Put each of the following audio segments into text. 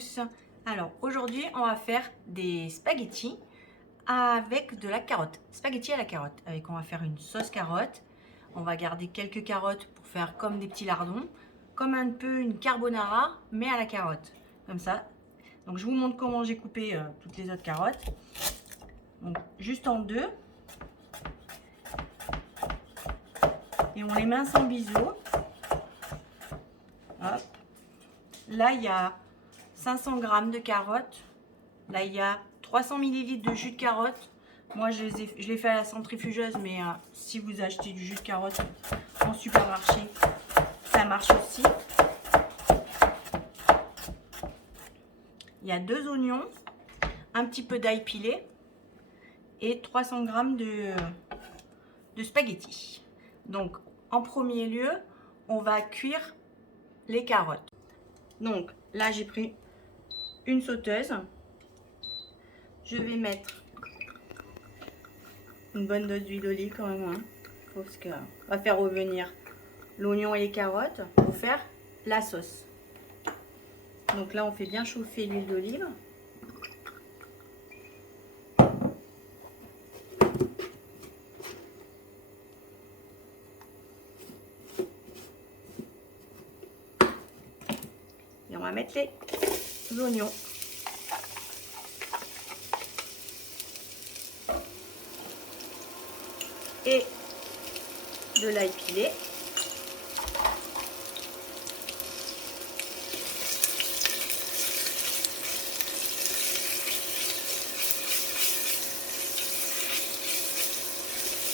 tous. Alors aujourd'hui on va faire des spaghettis avec de la carotte. Spaghettis à la carotte. On va faire une sauce carotte. On va garder quelques carottes pour faire comme des petits lardons. Comme un peu une carbonara mais à la carotte. Comme ça. Donc je vous montre comment j'ai coupé toutes les autres carottes. Donc juste en deux. Et on les mince en biseau. Hop. Là il y a 500 g de carottes. Là, il y a 300 ml de jus de carotte. Moi, je l'ai fait à la centrifugeuse, mais si vous achetez du jus de carotte en supermarché, ça marche aussi. Il y a 2 oignons, un petit peu d'ail pilé et 300 g de spaghettis. Donc, en premier lieu, on va cuire les carottes. Donc, là, j'ai pris une sauteuse. Je vais mettre une bonne dose d'huile d'olive quand même, hein, parce qu'on va faire revenir l'oignon et les carottes pour faire la sauce. Donc là, on fait bien chauffer l'huile d'olive. Et on va mettre les oignons. Et de l'ail pilé.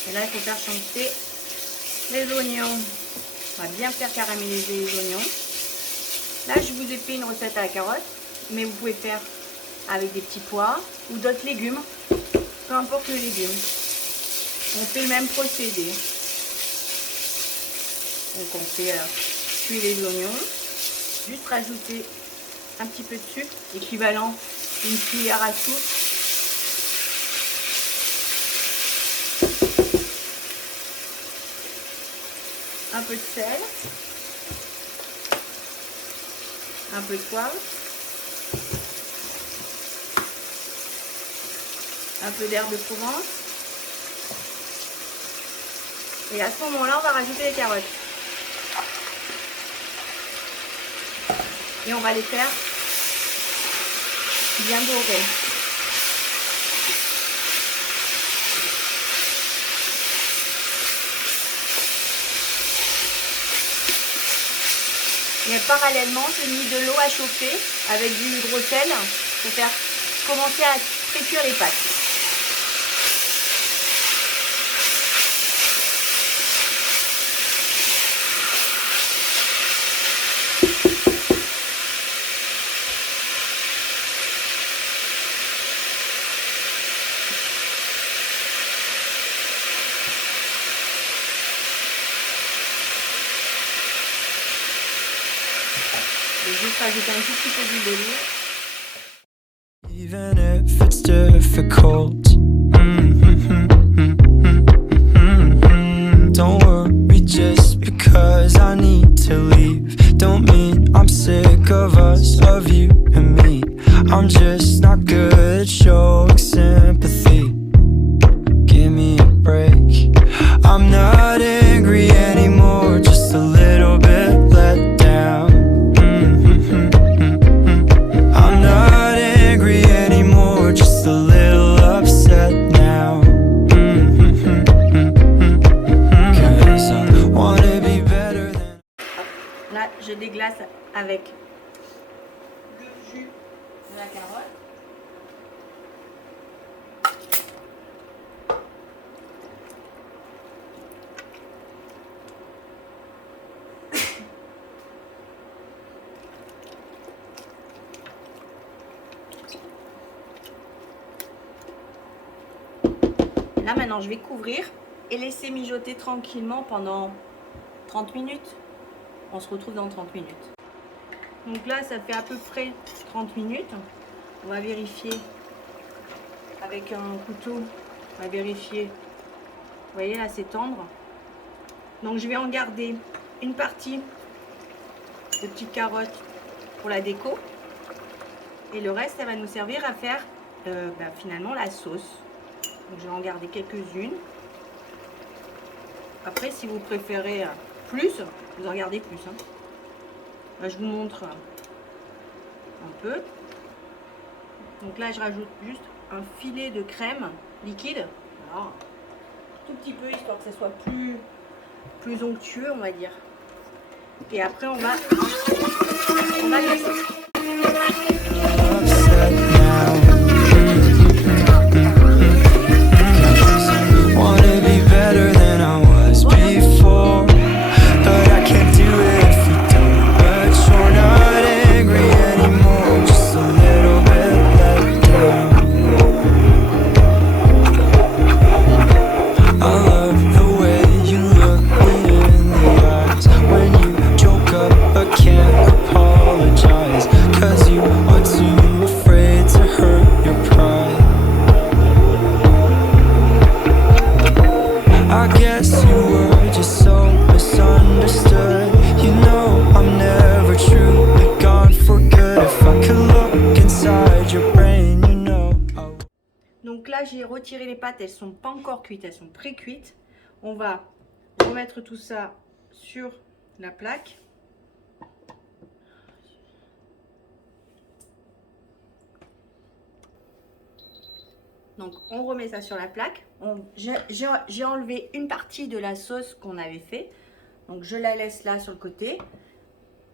Et là, il faut faire chauffer les oignons. On va bien faire caraméliser les oignons. Là, je vous ai fait une recette à la carotte, mais vous pouvez faire avec des petits pois ou d'autres légumes, peu importe le légume. On fait le même procédé. Donc on fait cuire les oignons, juste rajouter un petit peu de sucre, équivalent d'une cuillère à soupe. Un peu de sel, un peu de poivre, un peu d'herbe de Provence. Et à ce moment-là, on va rajouter les carottes. Et on va les faire bien dorés. Et parallèlement, j'ai mis de l'eau à chauffer avec du gros sel pour faire commencer à précuire les pâtes. Je vais juste rajouter un tout petit peu d'huile d'olive. Even if it's difficult, don't worry just because I need to leave. Don't mean I'm sick of us, of you and me. I'm just not good at showing sympathy. Give me a break. I'm not angry anymore, just a little bit let down. I'm not angry anymore, just a little upset now. Cause I wanna be better than. Là, je déglace avec le jus de la carotte. Là maintenant je vais couvrir et laisser mijoter tranquillement pendant 30 minutes. On se retrouve dans 30 minutes. Donc là ça fait à peu près 30 minutes. On va vérifier avec un couteau. On va vérifier. Vous voyez là c'est tendre. Donc je vais en garder une partie de petites carottes pour la déco. Et le reste, ça va nous servir à faire finalement la sauce. Donc, je vais en garder quelques-unes. Après, si vous préférez plus, vous en gardez plus. Hein. Là, je vous montre un peu. Donc là, je rajoute juste un filet de crème liquide. Alors, tout petit peu, histoire que ça soit plus onctueux, on va dire. Et après, on va laisser. Wanna be better than I was before, but I can't do it if you don't. But you're not angry anymore, just a little bit let down. I love the way you look me in the eyes when you choke up but can't apologize, 'cause you are too afraid to hurt your pride. I guess you were just so misunderstood. You know I'm never truly gone for good. If I could look inside your brain, you know I would. Donc là, j'ai retiré les pâtes, elles sont pas encore cuites, elles sont pré-cuites. On va remettre tout ça sur la plaque. Donc on remet ça sur la plaque. J'ai enlevé une partie de la sauce qu'on avait fait. Donc je la laisse là sur le côté.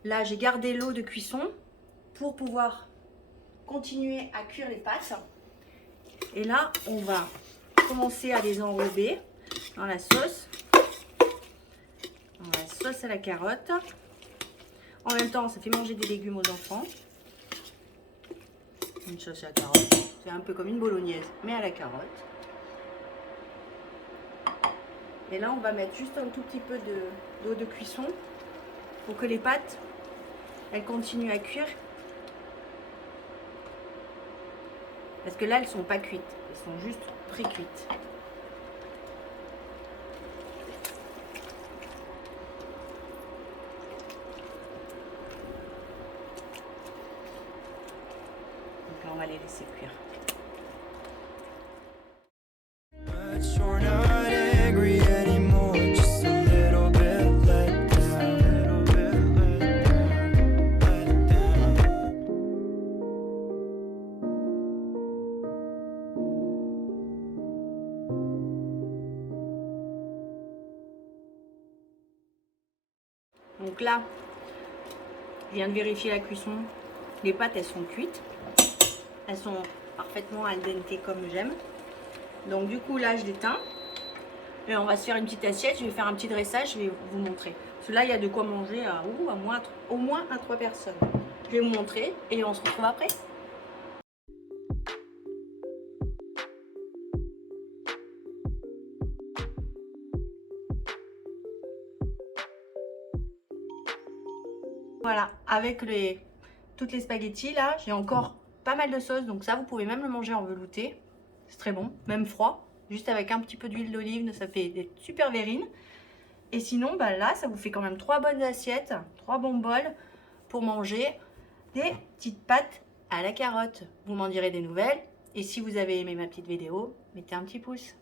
Là j'ai gardé l'eau de cuisson pour pouvoir continuer à cuire les pâtes. Et là on va commencer à les enrober dans la sauce. Dans la sauce à la carotte. En même temps ça fait manger des légumes aux enfants. Une sauce à la carotte. C'est un peu comme une bolognaise, mais à la carotte. Et là, on va mettre juste un tout petit peu d'eau de cuisson pour que les pâtes, elles continuent à cuire. Parce que là, elles ne sont pas cuites. Elles sont juste pré-cuites. Donc là, on va les laisser cuire. But you're not angry anymore, just a little bit let down. Donc là, je viens de vérifier la cuisson. Les pâtes, elles sont cuites. Elles sont parfaitement al dente comme j'aime. Donc du coup, là, je l'éteins. Et on va se faire une petite assiette. Je vais faire un petit dressage. Je vais vous montrer. Parce que là, il y a de quoi manger au moins à 3 personnes. Je vais vous montrer et on se retrouve après. Voilà, avec toutes les spaghettis là, j'ai encore pas mal de sauce, donc ça vous pouvez même le manger en velouté, c'est très bon, même froid, juste avec un petit peu d'huile d'olive, ça fait des super verrines. Et sinon, bah là, ça vous fait quand même 3 bonnes assiettes, 3 bons bols pour manger des petites pâtes à la carotte. Vous m'en direz des nouvelles, et si vous avez aimé ma petite vidéo, mettez un petit pouce.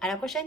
À la prochaine!